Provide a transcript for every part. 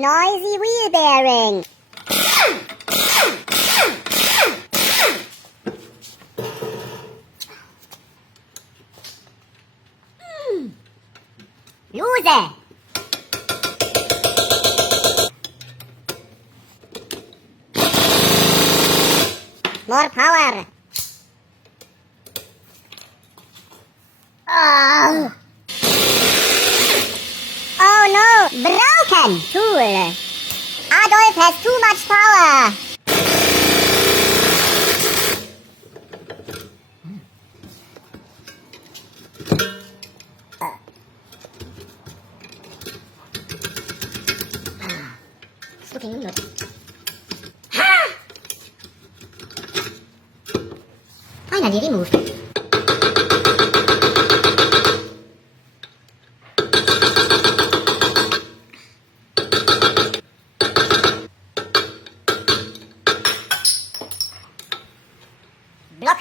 Noisy wheel bearing. Lose. More power. Oh no, broken tool. Adolf has too much power. It's looking good. Finally removed. Block.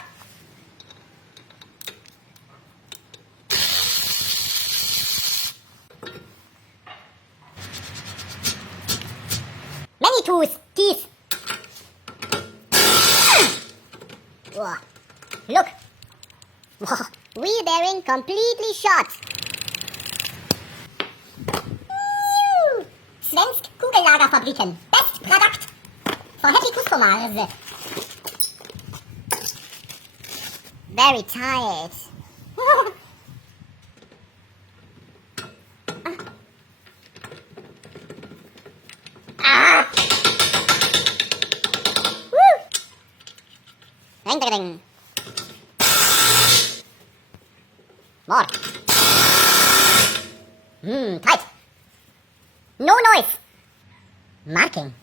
Many teeth. Whoa. Look. Whoa. Wheel bearing completely shot. Svensk Kugellagerfabriken. Best product for happy customers. Very tired. Ring, ring, ring. More. Tight. No noise. Marking.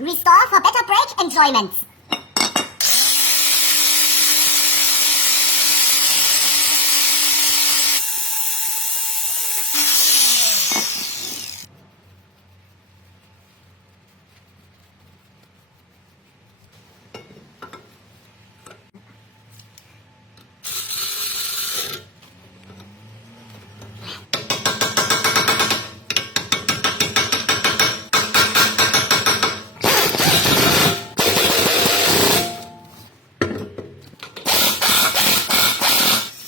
Restore for better brake enjoyment.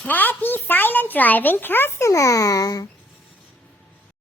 Happy silent driving customer.